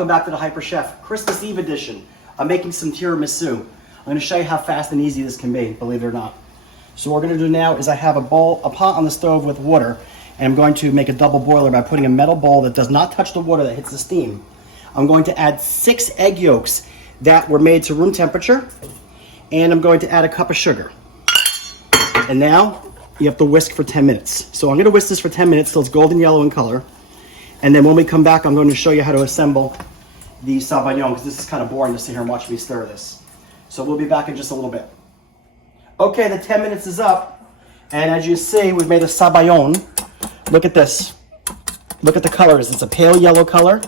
Welcome back to the Hyper Chef, Christmas Eve edition. I'm making some tiramisu. I'm going to show you how fast and easy this can be, believe it or not. So what we're going to do now is I have a pot on the stove with water, and I'm going to make a double boiler by putting a metal bowl that does not touch the water that hits the steam. I'm going to add 6 egg yolks that were made to room temperature, and I'm going to add a cup of sugar. And now you have to whisk for 10 minutes. So I'm going to whisk this for 10 minutes till it's golden yellow in color. And then when we come back, I'm going to show you how to assemble the sabayon, because this is kind of boring to sit here and watch me stir this. So we'll be back in just a little bit. Okay, the 10 minutes is up. And as you see, we've made a sabayon. Look at this. Look at the colors. It's a pale yellow color.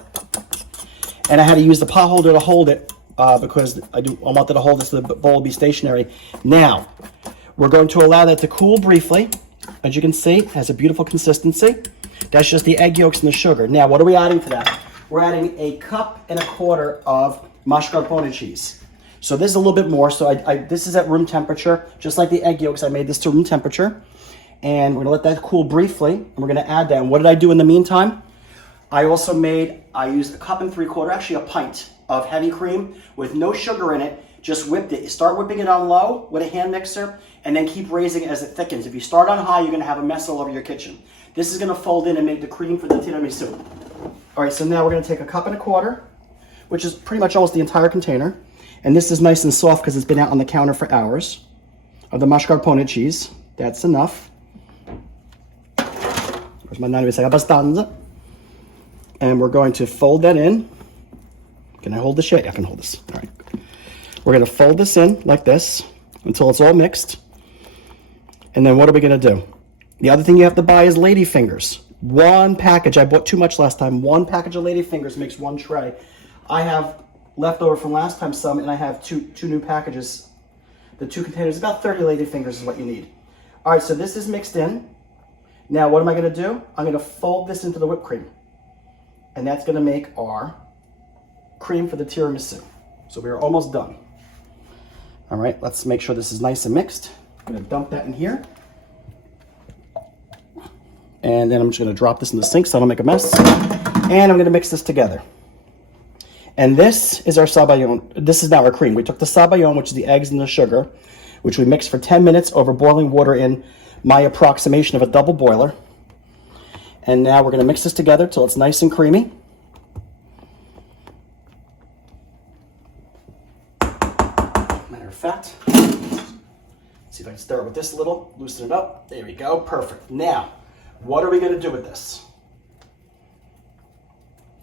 And I had to use the pot holder to hold it because I wanted to hold this so the bowl will be stationary. Now, we're going to allow that to cool briefly. As you can see, it has a beautiful consistency. That's just the egg yolks and the sugar. Now, what are we adding to that? We're adding 1.25 cups of mascarpone cheese. So this is a little bit more. So this is at room temperature, just like the egg yolks. I made this to room temperature. And we're gonna let that cool briefly. And we're gonna add that. And what did I do in the meantime? I used 1.75 cups, actually a pint of heavy cream with no sugar in it. Just whipped it. You start whipping it on low with a hand mixer and then keep raising it as it thickens. If you start on high, you're gonna have a mess all over your kitchen. This is gonna fold in and make the cream for the tiramisu. All right, so now we're gonna take 1.25 cups, which is pretty much almost the entire container. And this is nice and soft because it's been out on the counter for hours, of the mascarpone cheese. That's enough. Where's my nana say abbastanza? And we're going to fold that in. Can I hold this yet? I can hold this. All right. We're gonna fold this in like this until it's all mixed. And then what are we gonna do? The other thing you have to buy is lady fingers. 1 package. I bought too much last time. 1 package of lady fingers makes 1 tray. I have leftover from last time some, and I have two new packages. The 2 containers, about 30 lady fingers is what you need. All right, so this is mixed in. Now, what am I gonna do? I'm gonna fold this into the whipped cream. And that's gonna make our cream for the tiramisu. So we're almost done. All right, let's make sure this is nice and mixed. I'm gonna dump that in here. And then I'm just gonna drop this in the sink so I don't make a mess. And I'm gonna mix this together. And this is our sabayon. This is now our cream. We took the sabayon, which is the eggs and the sugar, which we mixed for 10 minutes over boiling water in my approximation of a double boiler. And now we're gonna mix this together till it's nice and creamy. Matter of fact, see if I can stir it with this a little, loosen it up. There we go, perfect. Now, what are we gonna do with this?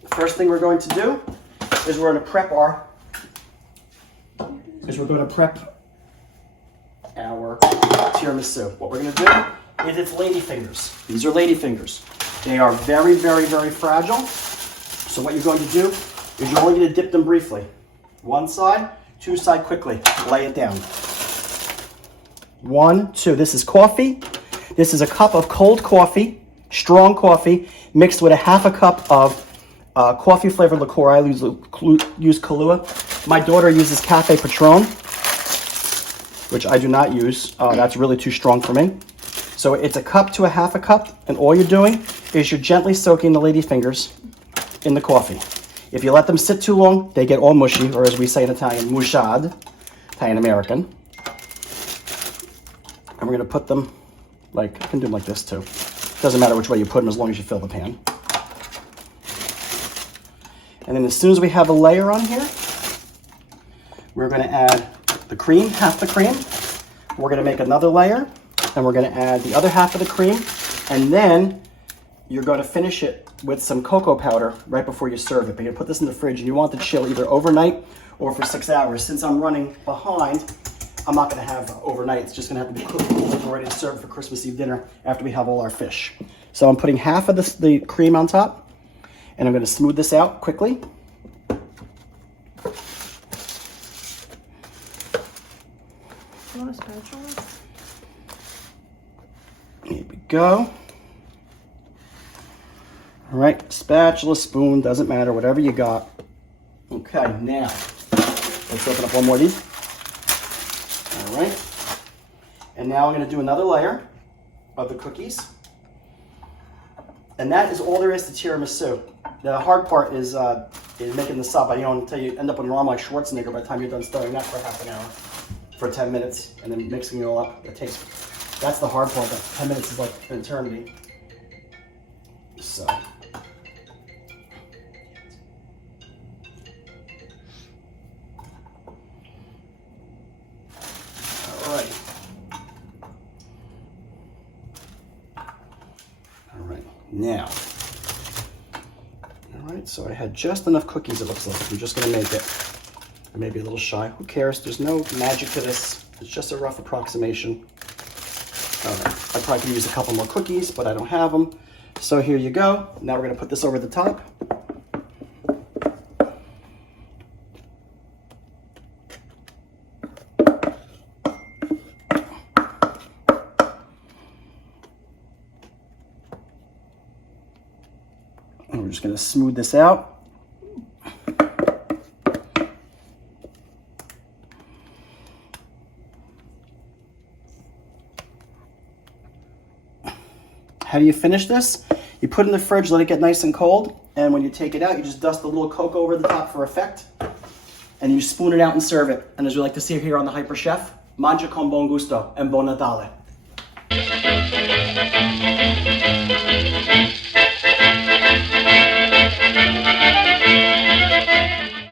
The first thing we're going to do is we're gonna prep our tiramisu. What we're gonna do is it's lady fingers. These are lady fingers. They are very, very, very fragile. So what you're going to do is you're only gonna dip them briefly. One side, 2 side quickly. Lay it down. 1, 2. This is coffee. This is a cup of cold coffee, strong coffee, mixed with 1/2 cup of coffee flavored liqueur. I use Kahlua. My daughter uses Cafe Patron, which I do not use. That's really too strong for me. So it's 1 cup to 1/2 cup, and all you're doing is you're gently soaking the lady fingers in the coffee. If you let them sit too long, they get all mushy, or as we say in Italian, mushad, Italian American. And we're gonna put them like, I can do them like this too. Doesn't matter which way you put them as long as you fill the pan. And then as soon as we have a layer on here, we're gonna add the cream, half the cream. We're gonna make another layer, and we're gonna add the other half of the cream, and then you're gonna finish it with some cocoa powder right before you serve it. But you're gonna put this in the fridge, and you want it to chill either overnight or for 6 hours. Since I'm running behind, I'm not gonna have overnight. It's just gonna have to be cooked and ready to serve for Christmas Eve dinner after we have all our fish. So I'm putting half of the cream on top, and I'm gonna smooth this out quickly. You want a spatula? Here we go. All right, spatula, spoon, doesn't matter, whatever you got. Okay, now, let's open up one more of these. All right. And now I'm gonna do another layer of the cookies. And that is all there is to tiramisu. The hard part is is making this up. You know, until you end up on your arm like Schwarzenegger by the time you're done stirring that for half an hour, for 10 minutes, and then mixing it all up. That's the hard part. That 10 minutes is like an eternity. So. All right, now. All right, so I had just enough cookies, it looks like. I'm just gonna make it. I may be a little shy. Who cares? There's no magic to this. It's just a rough approximation. All right, I probably could use a couple more cookies, but I don't have them. So here you go. Now we're gonna put this over the top. And we're just gonna smooth this out. How do you finish this? You put it in the fridge, let it get nice and cold, and when you take it out, you just dust a little cocoa over the top for effect, and you spoon it out and serve it. And as we like to see here on the Hyper Chef, mangia con buon gusto and buon Natale.